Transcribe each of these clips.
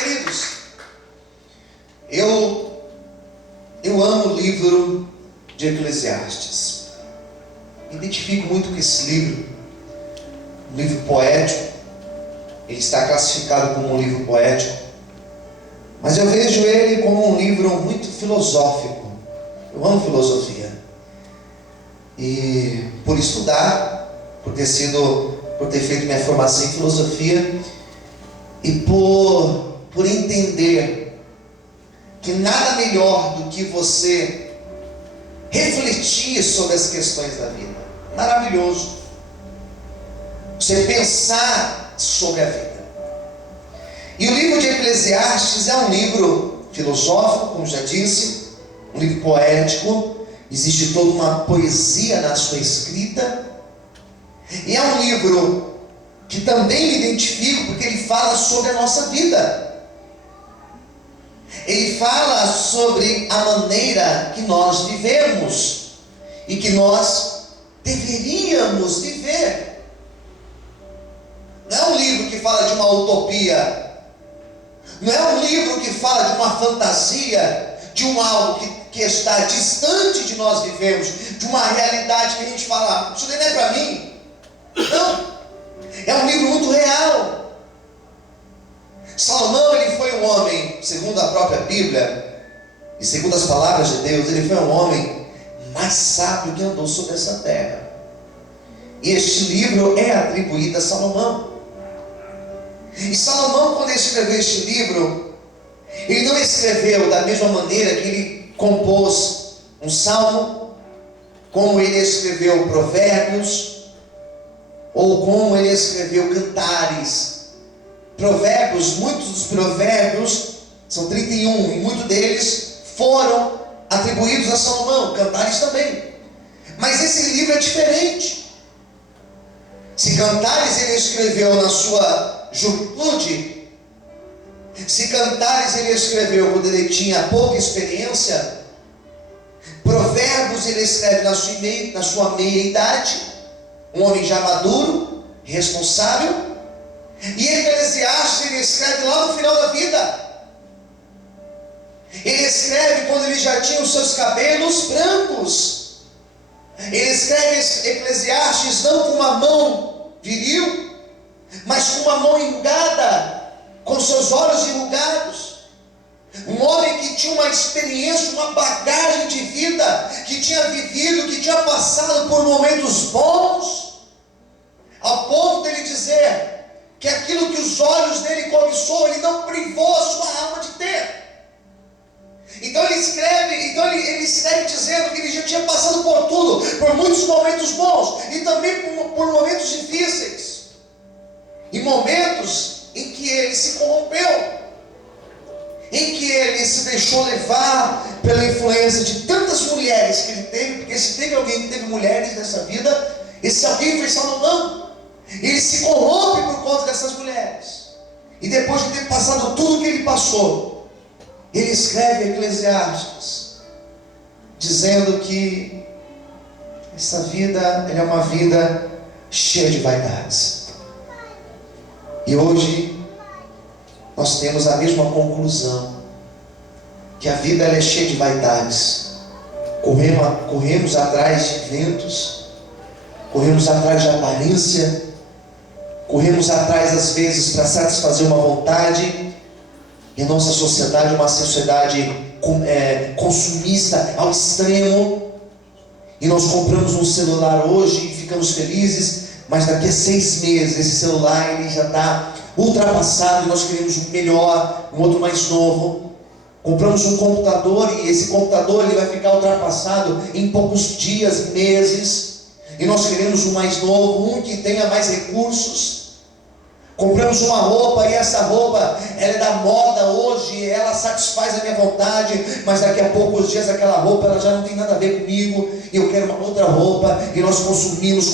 Queridos, eu amo o livro de Eclesiastes. Me identifico muito com esse livro, um livro poético. Ele está classificado como um livro poético, mas eu vejo ele como um livro muito filosófico. Eu amo filosofia, e por estudar, por ter feito minha formação em filosofia, e por entender que nada melhor do que você refletir sobre as questões da vida. Maravilhoso você pensar sobre a vida. E o livro de Eclesiastes é um livro filosófico, como já disse, um livro poético. Existe toda uma poesia na sua escrita, e é um livro que também me identifico, porque ele fala sobre a nossa vida. Ele fala sobre a maneira que nós vivemos e que nós deveríamos viver. Não é um livro que fala de uma utopia, não é um livro que fala de uma fantasia, de um algo que está distante de nós vivemos, de uma realidade que a gente fala, isso nem é para mim. Não, é um livro muito real. Salomão, ele foi um homem, segundo a própria Bíblia e segundo as palavras de Deus, ele foi um homem mais sábio que andou sobre essa terra. E este livro é atribuído a Salomão. E Salomão, quando escreveu este livro, ele não escreveu da mesma maneira que ele compôs um salmo, como ele escreveu provérbios, ou como ele escreveu cantares. Provérbios, muitos dos provérbios, são 31, e muitos deles foram atribuídos a Salomão, cantares também. Mas esse livro é diferente. Se cantares ele escreveu na sua juventude, se cantares ele escreveu quando ele tinha pouca experiência, provérbios ele escreve na sua meia-idade, um homem já maduro, responsável. E Eclesiastes ele escreve lá no final da vida. Ele escreve quando ele já tinha os seus cabelos brancos. Ele escreve Eclesiastes não com uma mão viril, mas com uma mão enrugada, com seus olhos enrugados. Um homem que tinha uma experiência, uma bagagem de vida, que tinha vivido, que tinha passado por momentos bons, ao ponto dele dizer que aquilo que os olhos dele cobiçou, ele não privou a sua alma de ter. Então ele escreve dizendo que ele já tinha passado por tudo, por muitos momentos bons, e também por momentos difíceis, e momentos em que ele se corrompeu, em que ele se deixou levar pela influência de tantas mulheres que ele teve, porque se teve alguém que teve mulheres nessa vida, esse alguém foi Salomão. Ele se corrompe por conta dessas mulheres, e depois de ter passado tudo que ele passou, ele escreve Eclesiastes, dizendo que essa vida é uma vida cheia de vaidades. E hoje nós temos a mesma conclusão, que a vida é cheia de vaidades. Corremos atrás de ventos, corremos atrás de aparência, corremos atrás às vezes para satisfazer uma vontade. E a nossa sociedade é uma sociedade consumista ao extremo, e nós compramos um celular hoje e ficamos felizes, mas daqui a 6 meses esse celular ele já está ultrapassado, e nós queremos um melhor, um outro mais novo. Compramos um computador, e esse computador ele vai ficar ultrapassado em poucos dias, meses, e nós queremos um mais novo, um que tenha mais recursos. Compramos uma roupa, e essa roupa ela é da moda hoje, ela satisfaz a minha vontade, mas daqui a poucos dias aquela roupa ela já não tem nada a ver comigo, e eu quero uma outra roupa, e nós consumimos,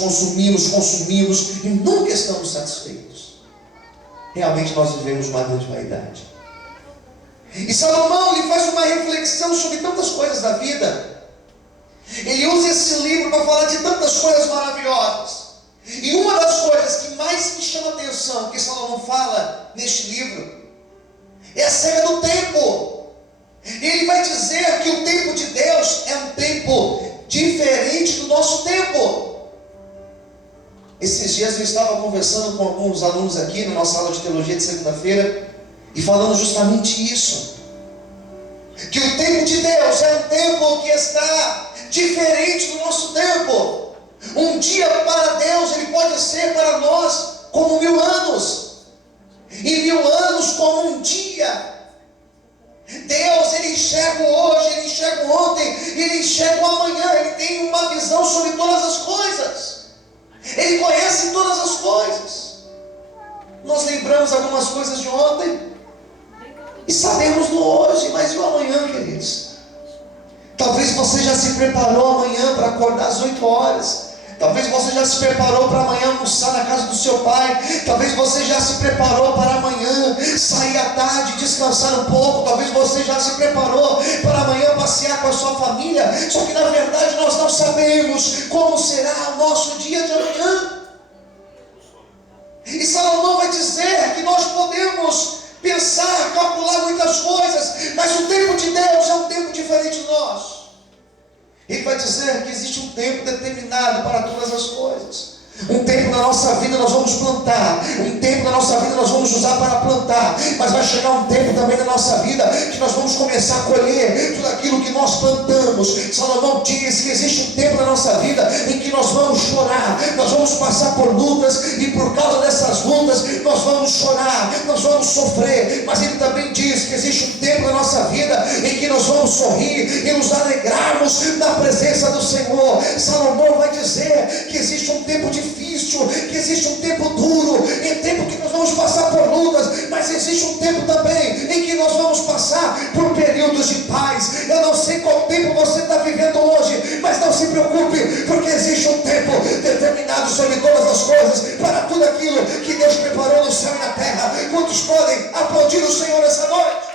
e nunca estamos satisfeitos. Realmente nós vivemos uma grande vaidade. E Salomão ele faz uma reflexão sobre tantas coisas da vida. Ele usa esse livro para falar de tantas coisas maravilhosas. E uma das coisas que mais me chama a atenção que Salomão fala neste livro É a cega do tempo. Ele vai dizer que o tempo de Deus é um tempo diferente do nosso tempo. Esses dias eu estava conversando com alguns alunos aqui na nossa aula de teologia de segunda-feira e falando justamente isso, que o tempo de Deus é um tempo que está diferente do nosso tempo. Um dia para Deus, ele pode ser para nós como 1000 anos, e 1000 anos como um dia. Deus, ele enxerga o hoje, ele enxerga o ontem, ele enxerga o amanhã, ele tem uma visão sobre todas as coisas. Ele conhece todas as coisas. Nós lembramos algumas coisas de ontem e sabemos do hoje, mas e o amanhã, queridos? Talvez você já se preparou amanhã para acordar às 8 horas. Talvez você já se preparou para amanhã almoçar na casa do seu pai. Talvez você já se preparou para amanhã sair à tarde, descansar um pouco. Talvez você já se preparou para amanhã passear com a sua família. Só que na verdade nós não sabemos como será o nosso dia de amanhã. E Salomão vai dizer que nós podemos pensar, calcular muitas coisas, mas o tempo de Deus é um tempo diferente do nosso. Ele vai dizer que existe um tempo determinado para todas as coisas. Um tempo na nossa vida nós vamos plantar, um tempo na nossa vida nós vamos usar para plantar, mas vai chegar um tempo também na nossa vida que nós vamos começar a colher tudo aquilo que nós plantamos. Salomão diz que existe um tempo na nossa vida em que nós vamos chorar, nós vamos passar por lutas, e por causa dessas lutas nós vamos chorar, nós vamos sofrer, mas ele também diz que existe um tempo na nossa vida em que nós vamos sorrir e nos alegrarmos na presença do Senhor. Salomão vai dizer que existe um tempo difícil, que existe um tempo duro, é tempo que nós vamos passar por lutas, mas existe um tempo também em que nós vamos passar por períodos de paz. Eu não sei qual tempo você está vivendo hoje, mas não se preocupe, porque existe um tempo determinado sobre todas as coisas, para tudo aquilo que Deus preparou no céu e na terra. Quantos podem aplaudir o Senhor essa noite?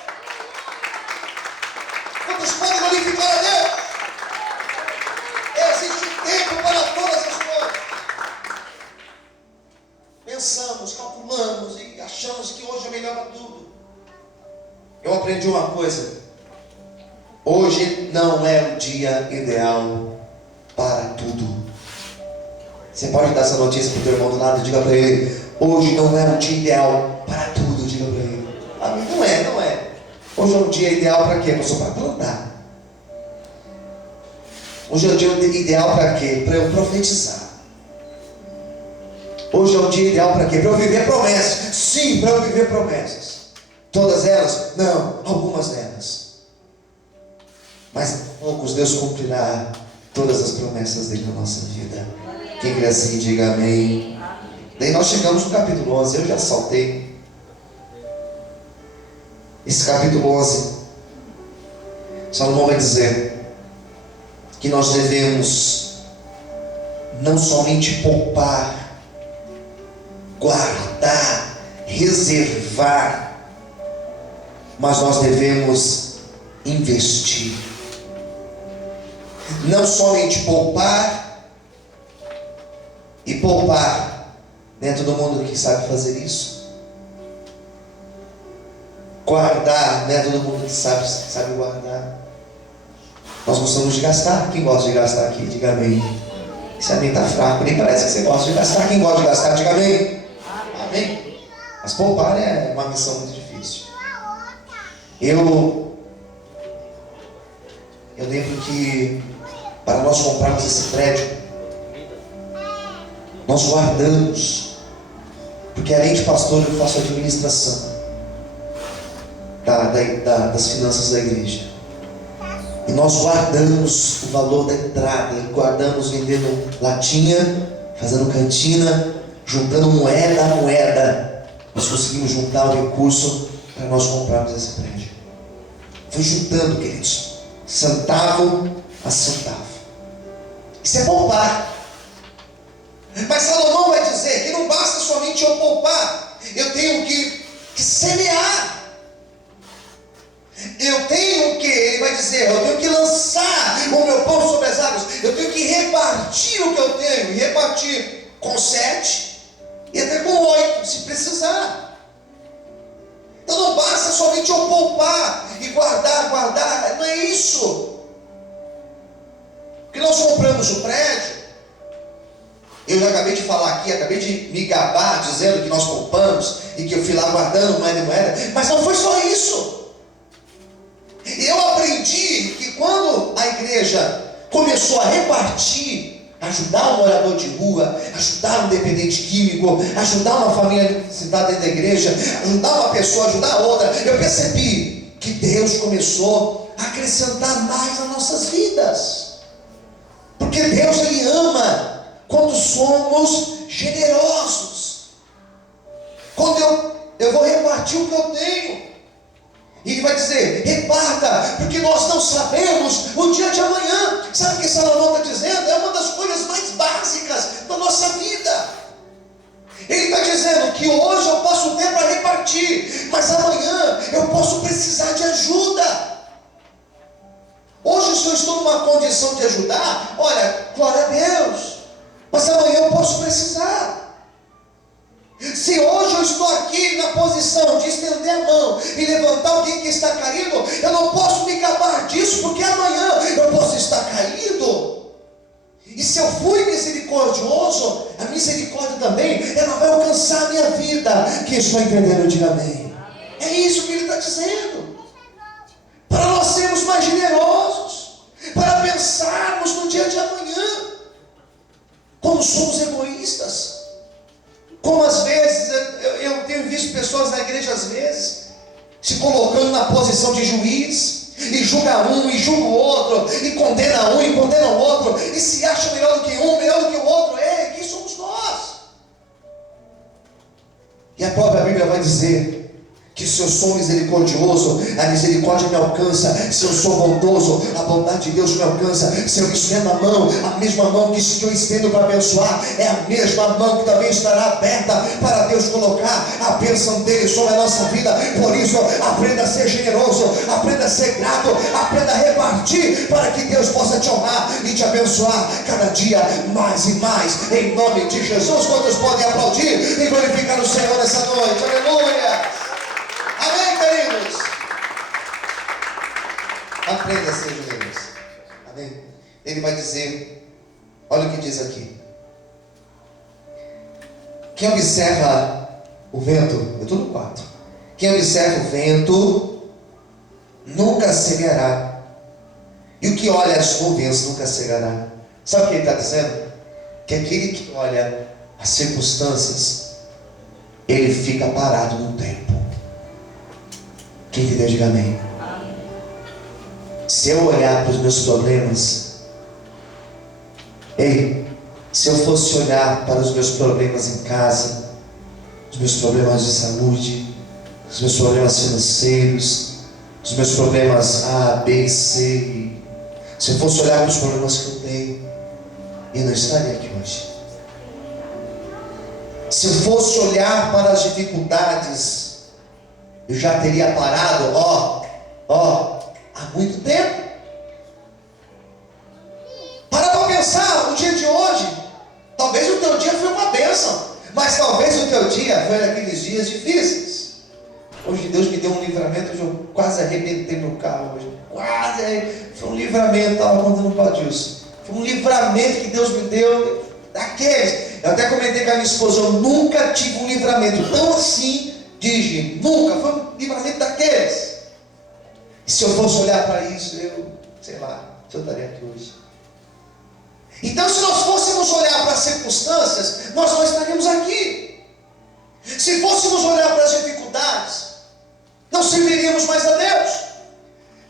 Quantos podem glorificar a Deus? Existe um tempo para todas as coisas. Pensamos, calculamos e achamos que hoje é melhor para tudo. Eu aprendi uma coisa: hoje não é o dia ideal para tudo. Você pode dar essa notícia para o teu irmão do lado e diga para ele: hoje não é o dia ideal para tudo. Diga para ele: amém. Não é. Hoje é o dia ideal para quê? Só para plantar. Hoje é o dia ideal para quê? Para eu profetizar. Hoje é o dia ideal para quê? Para eu viver promessas. Sim, para eu viver promessas. Todas elas? Não, algumas delas. Mas poucos Deus cumprirá todas as promessas dele na nossa vida. Quem crê assim, diga amém. Daí nós chegamos no capítulo 11, eu já saltei. Esse capítulo 11, Salomão vai dizer que nós devemos não somente poupar, guardar, reservar, mas nós devemos investir. Não somente poupar e poupar, não é todo mundo que sabe fazer isso. Guardar, não é todo mundo que sabe guardar. Nós gostamos de gastar. Quem gosta de gastar aqui, diga amém. Esse amém está fraco, nem parece que você gosta de gastar. Quem gosta de gastar, diga amém. Amém. Mas poupar é uma missão muito difícil. Eu lembro que para nós comprarmos esse prédio, nós guardamos, porque além de pastor eu faço administração das finanças da igreja, e nós guardamos o valor da entrada, e guardamos vendendo latinha, fazendo cantina, juntando moeda a moeda. Nós conseguimos juntar o recurso para nós comprarmos esse prédio. Foi juntando, queridos, centavo a centavo. Isso é poupar. Mas Salomão vai dizer que não basta somente eu poupar, eu tenho que semear. Eu tenho que, ele vai dizer, eu tenho que lançar o meu pão sobre as águas, eu tenho que repartir o que eu tenho, e repartir com 7 e até com 8, se precisar. Então não basta somente eu poupar e guardar, não é isso. Porque nós compramos o prédio, eu já acabei de falar aqui, acabei de me gabar dizendo que nós poupamos e que eu fui lá guardando moeda e moeda, mas não foi só isso. Eu aprendi que quando a igreja começou a repartir, ajudar um morador de rua, ajudar um dependente químico, ajudar uma família necessitada dentro da igreja, ajudar uma pessoa, ajudar outra, eu percebi que Deus começou a acrescentar mais nas nossas vidas. Porque Deus, Ele ama quando somos generosos. Quando eu vou repartir o que eu tenho. E Ele vai dizer, reparta, porque nós não sabemos o dia de amanhã. Sabe o que Salomão está dizendo? É uma das coisas mais básicas da nossa vida. Ele está dizendo que hoje eu posso ter para repartir, mas amanhã eu posso precisar de ajuda. Hoje, se eu estou numa condição de ajudar, olha, glória a Deus, mas amanhã eu posso precisar. Se hoje eu estou aqui na posição de estender a mão e levantar alguém que está caído, eu não posso me gabar disso, porque amanhã eu posso estar caído. E se eu fui misericordioso, a misericórdia também, ela vai alcançar a minha vida. Quem está entendendo, diga amém. É isso que ele está dizendo. Para nós sermos mais generosos, para pensarmos no dia de amanhã. Como somos egoístas. Como às vezes, eu tenho visto pessoas na igreja às vezes, se colocando na posição de juiz, e julga um, e julga o outro, e condena um, e condena o outro, e se acha melhor do que um, melhor do que o outro. Ei, quem somos nós? E a própria Bíblia vai dizer que se eu sou misericordioso, a misericórdia me alcança. Se eu sou bondoso, a bondade de Deus me alcança. Se eu estendo a mão, a mesma mão que eu estendo para abençoar, é a mesma mão que também estará aberta para Deus colocar a bênção dele sobre a nossa vida. Por isso, aprenda a ser generoso, aprenda a ser grato, aprenda a repartir, para que Deus possa te honrar e te abençoar cada dia mais e mais, em nome de Jesus. Quantos podem aplaudir e glorificar o Senhor nessa noite? Aleluia! Amém, queridos? Aprenda a ser generoso. Amém? Ele vai dizer, olha o que diz aqui. Quem observa o vento, eu estou no 4. Quem observa o vento nunca cegará, e o que olha as nuvens nunca cegará. Sabe o que ele está dizendo? Que aquele que olha as circunstâncias, ele fica parado no tempo. Quem entendeu, diga amém. Se eu olhar para os meus problemas, se eu fosse olhar para os meus problemas em casa, os meus problemas de saúde, os meus problemas financeiros, os meus problemas A, B, C, se eu fosse olhar para os problemas que eu tenho, eu não estaria aqui hoje. Se eu fosse olhar para as dificuldades, eu já teria parado, há muito tempo. Para pensar, o dia de hoje, talvez o teu dia foi uma bênção, mas talvez o teu dia foi naqueles dias difíceis. Hoje Deus me deu um livramento, hoje eu quase arrebentei meu carro, hoje, foi um livramento, estava contando para o Adilson, foi um livramento que Deus me deu, daqueles. Eu até comentei com a minha esposa, eu nunca tive um livramento tão assim, dirigir, nunca, foi um livramento daqueles. E se eu fosse olhar para isso, sei lá, se eu estaria aqui hoje. Então, se nós fôssemos olhar para as circunstâncias, nós não estaríamos aqui. Se fôssemos olhar para as dificuldades, não serviríamos mais a Deus.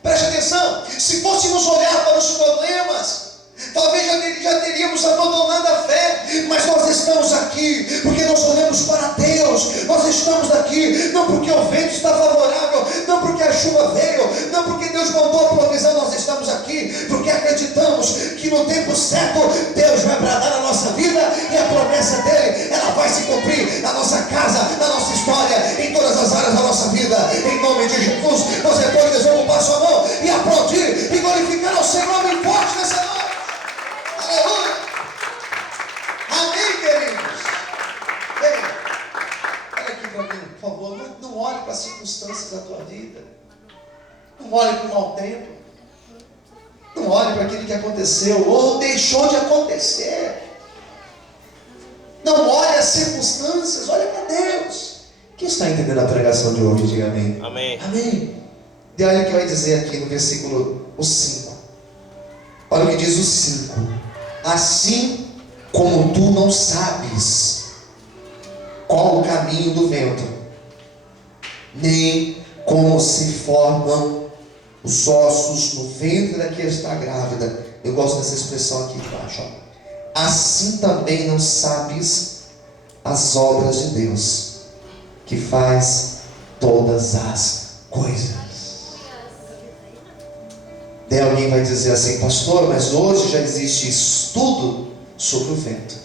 Preste atenção, se fôssemos olhar para os problemas, talvez já teríamos abandonado a fé, mas nós estamos aqui porque nós olhamos para Deus. Nós estamos aqui não porque o vento está favorável, não porque a chuva veio, não porque Deus mandou a provisão. Nós estamos aqui porque acreditamos que no tempo certo Deus vai bradar na nossa vida e a promessa dele, ela vai se cumprir na nossa casa, na nossa história, em todas as áreas da nossa vida. Em nome de Jesus, você pode desocupar sua mão e aplaudir e glorificar ao Senhor bem forte nessa noite. Aleluia! Amém, queridos? Ei, olha aqui para mim, por favor, não olhe para a circunstância. circunstâncias da tua vida. Não olhe para o mau tempo. Não olhe para aquilo que aconteceu ou deixou de acontecer. Não olhe as circunstâncias, olhe para Deus. Quem está entendendo a pregação de hoje? Diga amém. Amém. Amém. E olha o que vai dizer aqui no versículo 5. Olha o que diz o 5. Assim como tu não sabes qual o caminho do vento, nem como se formam os ossos no ventre da que está grávida. Eu gosto dessa expressão aqui embaixo. Assim também não sabes as obras de Deus, que faz todas as coisas. Daí alguém vai dizer assim: pastor, mas hoje já existe estudo sobre o vento.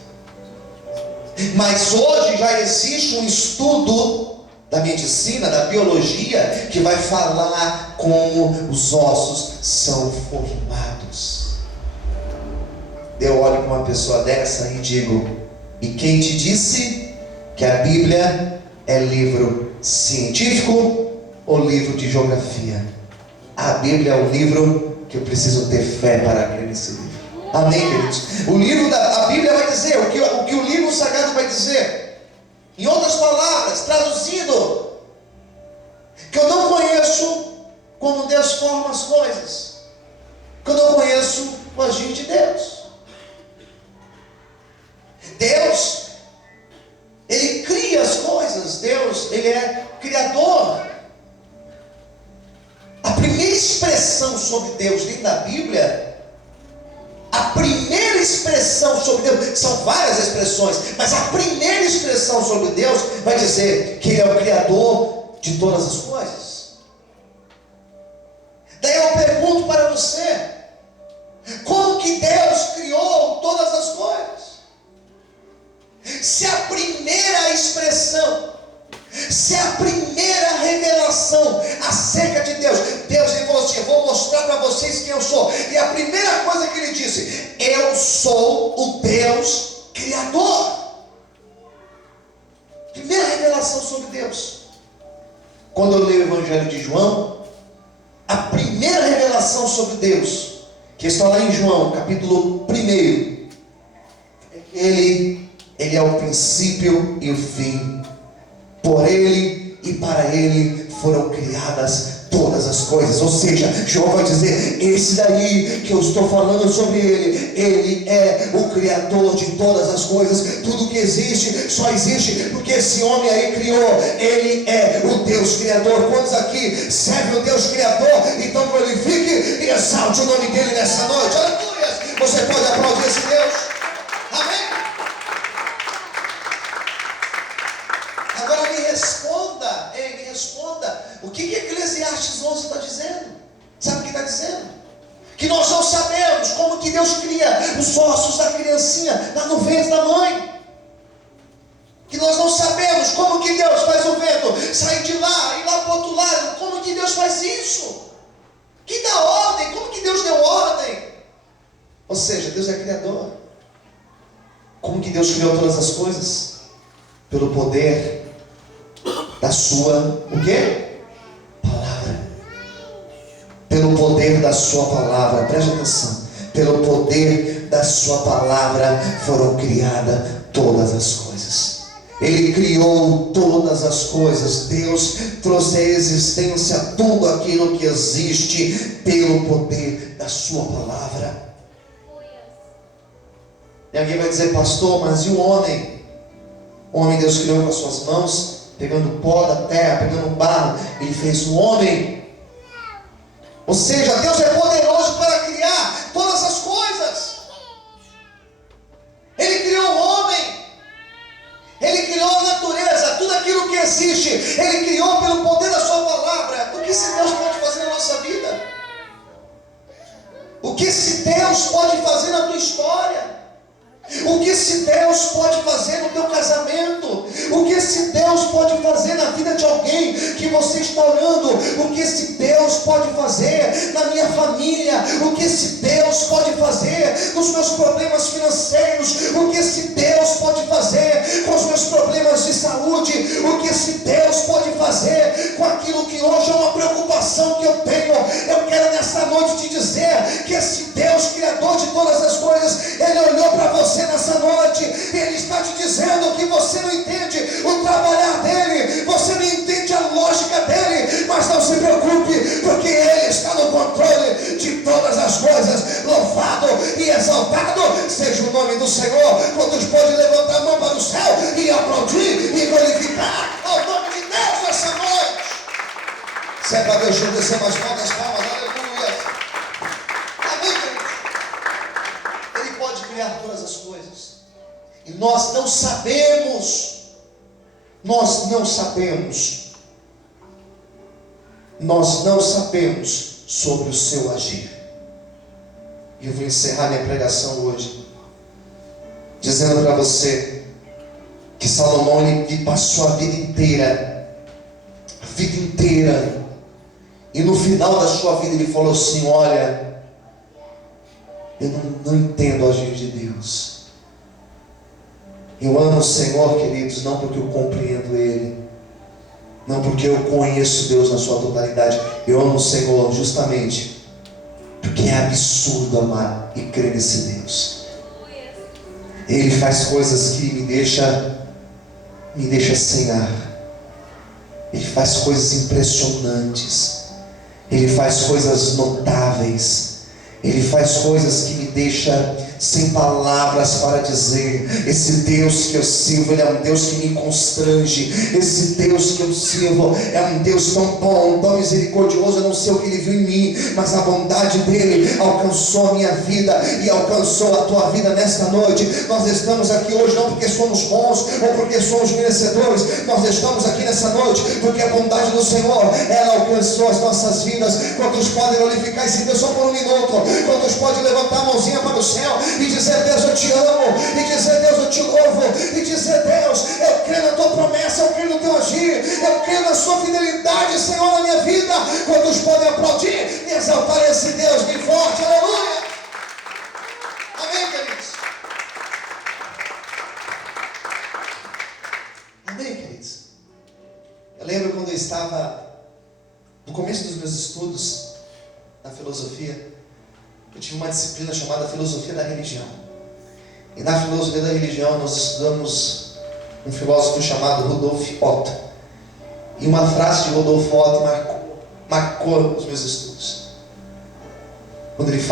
Mas hoje já existe um estudo da medicina, da biologia, que vai falar como os ossos são formados. Eu olho para uma pessoa dessa e digo: e quem te disse que a Bíblia é livro científico ou livro de geografia? A Bíblia é o livro que eu preciso ter fé para ler nesse livro. Amém, queridos? O livro a Bíblia vai dizer o que o livro sagrado vai dizer. Em outras palavras, traduzindo, que eu não conheço como Deus forma as coisas, que eu não conheço o agir de Deus. Deus, Ele cria as coisas. Deus, Ele é criador. A primeira expressão sobre Deus dentro da Bíblia, a primeira expressão sobre Deus, são várias expressões, mas a primeira expressão sobre Deus vai dizer que Ele é o criador de todas as coisas. Daí eu pergunto para você: como que Deus criou todas as coisas? Se a primeira expressão, se a primeira revelação acerca de Deus, Ele falou assim: eu vou mostrar para vocês quem eu sou. E a primeira coisa que Ele disse: eu sou o Deus Criador. Primeira revelação sobre Deus. Quando eu leio o Evangelho de João, a primeira revelação sobre Deus, que está lá em João, capítulo 1, é que Ele é o princípio e o fim. Por Ele e para Ele foram criadas todas as coisas. Ou seja, João vai dizer: esse daí que eu estou falando sobre Ele é o Criador de todas as coisas. Tudo que existe, só existe porque esse homem aí criou. Ele é o Deus Criador. Quantos aqui servem o Deus Criador? Então glorifique e exalte o nome dEle nessa noite. Aleluia! Você pode aplaudir esse Deus? Amém? Agora me responda, o que Eclesiastes 11 está dizendo? Sabe o que está dizendo? Que nós não sabemos como que Deus cria os ossos da criancinha lá no ventre da mãe. Que nós não sabemos como que Deus faz o vento sair de lá e lá para o outro lado. Como que Deus faz isso? Que dá ordem? Como que Deus deu ordem? Ou seja, Deus é criador. Como que Deus criou todas as coisas? Pelo poder da sua, o quê? Palavra. Pelo poder da sua palavra, preste atenção. Pelo poder da sua palavra foram criadas todas as coisas. Ele criou todas as coisas. Deus trouxe à existência tudo aquilo que existe pelo poder da sua palavra. E alguém vai dizer: pastor, mas e o homem? O homem Deus criou com as suas mãos, pegando pó da terra, pegando barro, Ele fez o homem. Ou seja, Deus é poderoso para criar todas as coisas. Ele criou o homem, Ele criou a natureza, tudo aquilo que existe, Ele criou pelo poder da sua palavra. O que esse Deus pode fazer na nossa vida? O que esse Deus pode fazer na tua história? O que esse Deus pode fazer no teu casamento? O que esse Deus pode fazer na vida de alguém que você está olhando? O que esse Deus pode fazer na minha família? O que esse Deus pode fazer nos meus problemas financeiros? O que esse Deus pode fazer com os meus problemas de saúde? O que esse Deus pode fazer com aquilo que hoje é uma preocupação que eu tenho. Eu quero nessa noite te dizer que esse Deus, Criador de todas as coisas, Ele olhou para você nessa noite, e Ele está te dizendo que você não entende o trabalhar dEle, você não entende a lógica dEle, mas não se preocupe, porque Ele está no controle de todas as coisas. Louvado e exaltado seja o nome do Senhor. Quantos podem levantar a mão para o céu e aplaudir e glorificar ao nome de Deus nessa noite? Se é para Deus, deixa eu descer mais palmas, aleluia. Amém, queridos? Ele pode criar todas as coisas, e nós não sabemos sobre o seu agir. E eu vou encerrar minha pregação hoje dizendo para você que Salomão, ele passou a vida inteira, e no final da sua vida ele falou assim: olha, eu não entendo o agir de Deus. Eu amo o Senhor, queridos, não porque eu compreendo Ele, não porque eu conheço Deus na sua totalidade. Eu amo o Senhor justamente porque é absurdo amar e crer nesse Deus. Ele faz coisas que me deixa sem ar. Ele faz coisas impressionantes. Ele faz coisas notáveis. Ele faz coisas que me deixa sem palavras para dizer. Esse Deus que eu sirvo, Ele é um Deus que me constrange. Esse Deus que eu sirvo é um Deus tão bom, tão misericordioso. Eu não sei o que Ele viu em mim, mas a bondade dEle alcançou a minha vida e alcançou a tua vida nesta noite. Nós estamos aqui hoje não porque somos bons ou porque somos merecedores. Nós estamos aqui nessa noite porque a bondade do Senhor, ela alcançou as nossas vidas. Quantos podem glorificar esse Deus só por um minuto? Quantos podem levantar a mãozinha para o céu e dizer: Deus, eu te amo, e dizer: Deus, eu te louvo, e dizer: Deus, eu creio na tua promessa, eu creio no teu agir, eu creio na sua fidelidade, Senhor, na minha vida. Quantos podem aplaudir e exaltar esse Deus bem forte? Aleluia! Amém, queridos? Amém, queridos? Eu lembro quando eu estava no começo dos meus estudos na filosofia, eu tive uma disciplina chamada Filosofia da Religião. E na Filosofia da Religião nós estudamos um filósofo chamado Rudolf Otto. E uma frase de Rudolf Otto marcou os meus estudos. Quando ele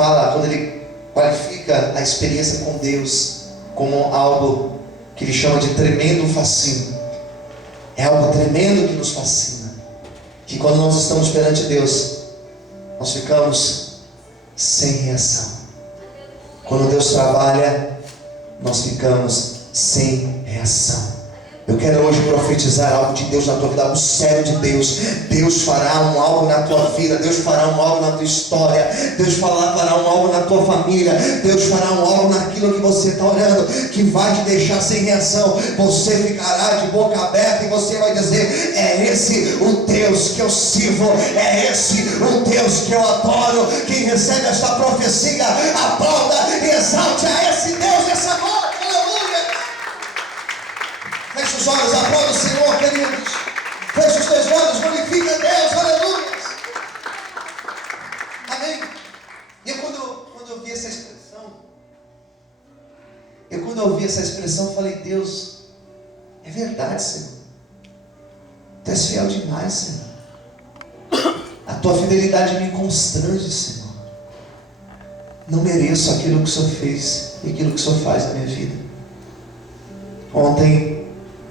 qualifica a experiência com Deus como algo que ele chama de tremendo fascínio. É algo tremendo que nos fascina. Que quando nós estamos perante Deus, nós ficamos sem reação. Quando Deus trabalha, nós ficamos sem reação. Eu quero hoje profetizar algo de Deus na tua vida, algo sério de Deus. Deus fará algo na tua vida, Deus fará algo na tua história, Deus fará algo na tua família, Deus fará algo naquilo que você está olhando, que vai te deixar sem reação. Você ficará de boca aberta e você vai dizer: é esse o Deus que eu sirvo, é esse o Deus que eu adoro. Quem recebe esta profecia, aplauda e exalte a esse Deus nessa noite. Feche os olhos, aplauda o Senhor, queridos. Feche os teus olhos, glorifica a Deus, aleluia. Amém. E quando eu vi essa expressão, eu falei: Deus, é verdade, Senhor. Tu és fiel demais, Senhor. A tua fidelidade me constrange, Senhor. Não mereço aquilo que o Senhor fez e aquilo que o Senhor faz na minha vida. Ontem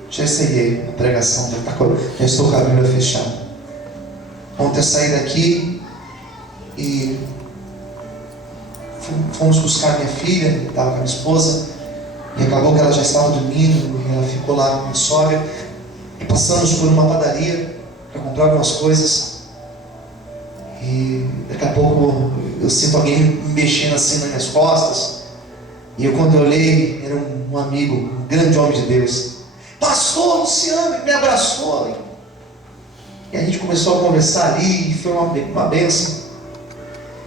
já encerrei a pregação, já estou com a Bíblia fechada. Ontem eu saí daqui e fomos buscar minha filha, estava com a minha esposa, e acabou que ela já estava dormindo, e ela ficou lá com a minha sogra, e passamos por uma padaria para comprar algumas coisas, e daqui a pouco eu sinto alguém me mexendo assim nas minhas costas, e quando eu olhei, era um amigo, um grande homem de Deus. Pastor Luciano, me abraçou, e a gente começou a conversar ali, e foi uma bênção.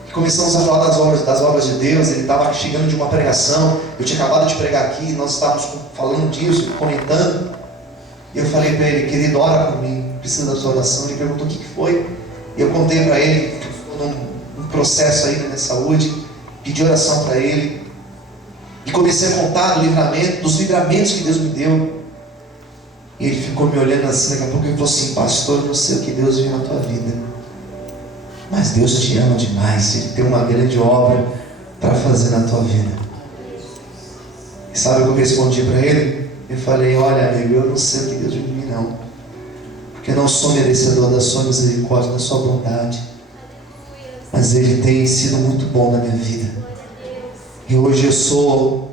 E começamos a falar das obras de Deus. Ele estava chegando de uma pregação, eu tinha acabado de pregar aqui, nós estávamos falando disso, comentando, e eu falei para ele: querido, ora por mim. precisa da sua oração. Ele perguntou o que foi. E eu contei para ele que foi num processo aí na minha saúde, pedi oração para ele. E comecei a contar dos livramentos que Deus me deu. E ele ficou me olhando assim, daqui a pouco ele falou assim: pastor, eu não sei o que Deus viu na tua vida, mas Deus te ama demais, Ele tem uma grande obra para fazer na tua vida. E sabe o que eu respondi para ele? Eu falei: olha amigo, eu não sei o que Deus viu em mim não, porque eu não sou merecedor da sua misericórdia, da sua bondade, mas Ele tem sido muito bom na minha vida. E hoje eu sou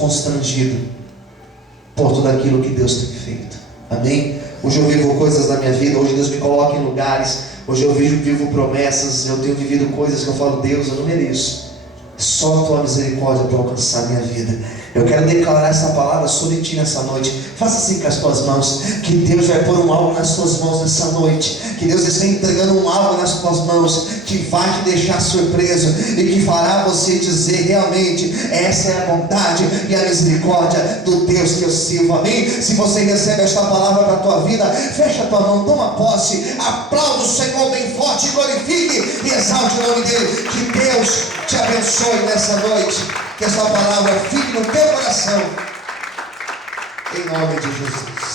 constrangido por tudo aquilo que Deus tem feito. Amém? Hoje eu vivo coisas na minha vida, hoje Deus me coloca em lugares, hoje eu vivo promessas, eu tenho vivido coisas que eu falo: Deus, eu não mereço. Só a tua misericórdia para alcançar a minha vida. Eu quero declarar essa palavra sobre ti nessa noite. Faça assim com as tuas mãos, que Deus vai pôr um algo nas tuas mãos nessa noite, que Deus está entregando um algo nas tuas mãos, que vai te deixar surpreso, e que fará você dizer: realmente, essa é a vontade e a misericórdia do Deus que eu sirvo. Amém? Se você recebe esta palavra para a tua vida, fecha a tua mão, toma posse, aplauda o Senhor bem forte, glorifique e exalte o nome dEle. Que Deus te abençoe nessa noite, que essa palavra fique no teu coração, em nome de Jesus.